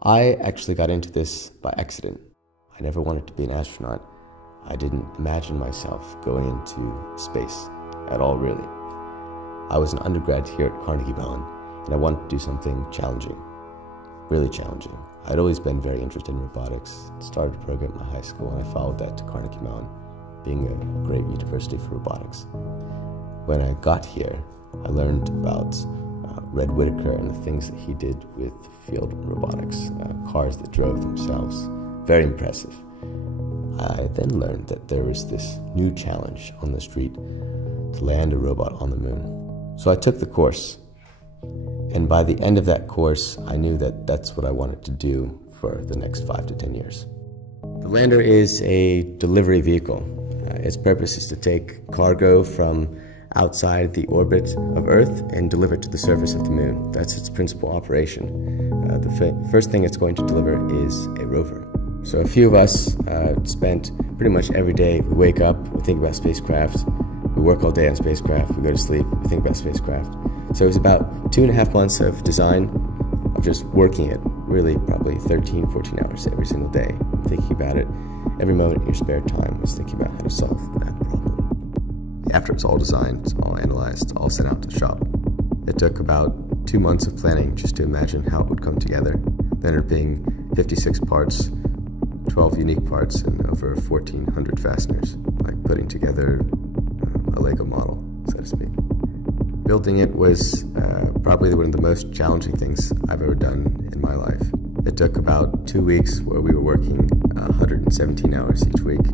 I actually got into this by accident. I never wanted to be an astronaut. I didn't imagine myself going into space at all, really. I was an undergrad here at Carnegie Mellon, and I wanted to do something challenging, really challenging. I'd always been very interested in robotics, started a program at my high school, and I followed that to Carnegie Mellon, being a great university for robotics. When I got here, I learned about Red Whittaker and the things that he did with field robotics, cars that drove themselves. Very impressive. I then learned that there was this new challenge on the street to land a robot on the moon. So I took the course, and by the end of that course, I knew that that's what I wanted to do for the next 5 to 10 years. The lander is a delivery vehicle. Its purpose is to take cargo from outside the orbit of Earth and deliver it to the surface of the moon. That's its principal operation. The first thing it's going to deliver is a rover. So a few of us spent pretty much every day, we wake up, we think about spacecraft, we work all day on spacecraft, we go to sleep, we think about spacecraft. So it was about 2.5 months of design, of just working it, really probably 13, 14 hours every single day, thinking about it. Every moment in your spare time was thinking about how to solve that problem. After it's all designed, it's all analyzed, all sent out to the shop. It took about 2 months of planning just to imagine how it would come together. There ended up being 56 parts, 12 unique parts, and over 1,400 fasteners, like putting together a Lego model, so to speak. Building it was probably one of the most challenging things I've ever done in my life. It took about 2 weeks where we were working 117 hours each week.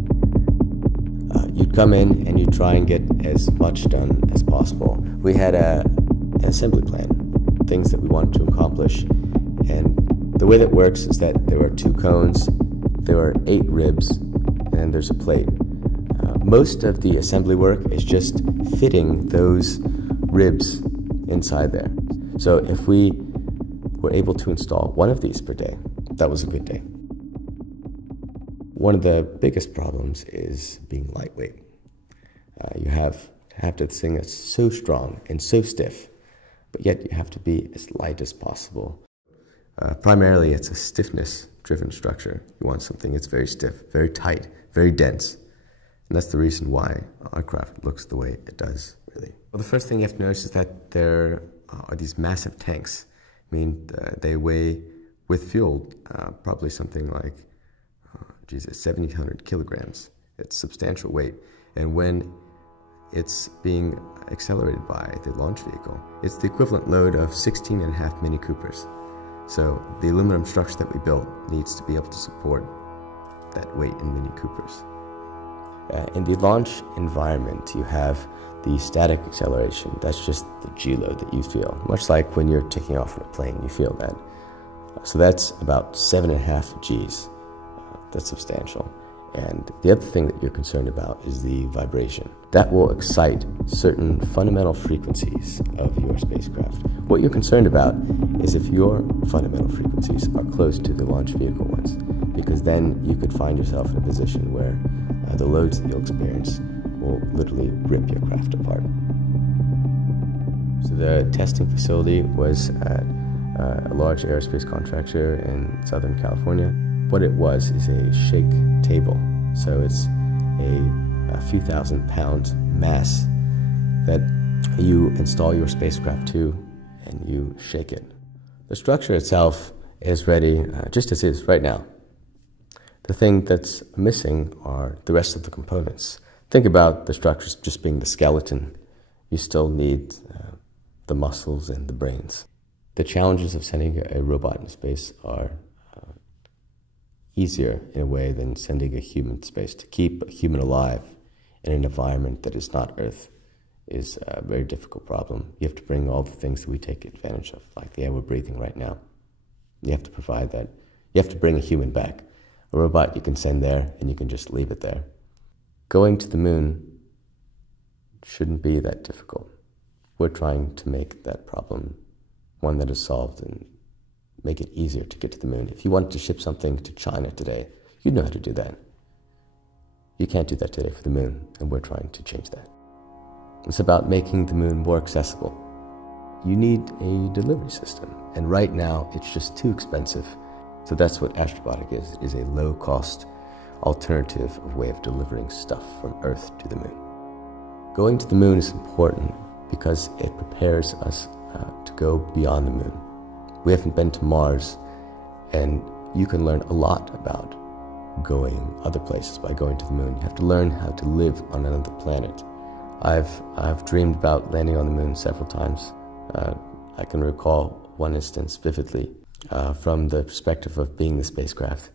You'd come in and you'd try and get as much done as possible. We had an assembly plan, things that we wanted to accomplish, and the way that works is that there are 2 cones, there are 8 ribs, and there's a plate. Most of the assembly work is just fitting those ribs inside there. So if we were able to install 1 of these per day, that was a good day. One of the biggest problems is being lightweight. You have this thing that's so strong and so stiff, but yet you have to be as light as possible. Primarily, it's a stiffness-driven structure. You want something that's very stiff, very tight, very dense. And that's the reason why our craft looks the way it does, really. Well, the first thing you have to notice is that there are these massive tanks. I mean, they weigh, with fuel, probably something like 1,700 kilograms. It's substantial weight. And when it's being accelerated by the launch vehicle, it's the equivalent load of 16.5 Mini Coopers. So the aluminum structure that we built needs to be able to support that weight in Mini Coopers. In the launch environment, you have the static acceleration. That's just the G-load that you feel. Much like when you're taking off on a plane, you feel that. So that's about 7.5 Gs. That's substantial. And the other thing that you're concerned about is the vibration. That will excite certain fundamental frequencies of your spacecraft. What you're concerned about is if your fundamental frequencies are close to the launch vehicle ones, because then you could find yourself in a position where the loads that you'll experience will literally rip your craft apart. So the testing facility was at a large aerospace contractor in Southern California. What it was is a shake table. So it's a few thousand-pound mass that you install your spacecraft to and you shake it. The structure itself is ready just as is right now. The thing that's missing are the rest of the components. Think about the structures just being the skeleton. You still need the muscles and the brains. The challenges of sending a robot into space are easier in a way than sending a human to space. To keep a human alive in an environment that is not Earth is a very difficult problem. You have to bring all the things that we take advantage of, like the air we're breathing right now. You have to provide that. You have to bring a human back. A robot you can send there and you can just leave it there. Going to the moon shouldn't be that difficult. We're trying to make that problem one that is solved and make it easier to get to the moon. If you wanted to ship something to China today, you'd know how to do that. You can't do that today for the moon, and we're trying to change that. It's about making the moon more accessible. You need a delivery system, and right now it's just too expensive. So that's what Astrobotic is a low-cost alternative way of delivering stuff from Earth to the moon. Going to the moon is important because it prepares us to go beyond the moon. We haven't been to Mars, and you can learn a lot about going other places by going to the moon. You have to learn how to live on another planet. I've dreamed about landing on the moon several times. I can recall one instance vividly from the perspective of being the spacecraft.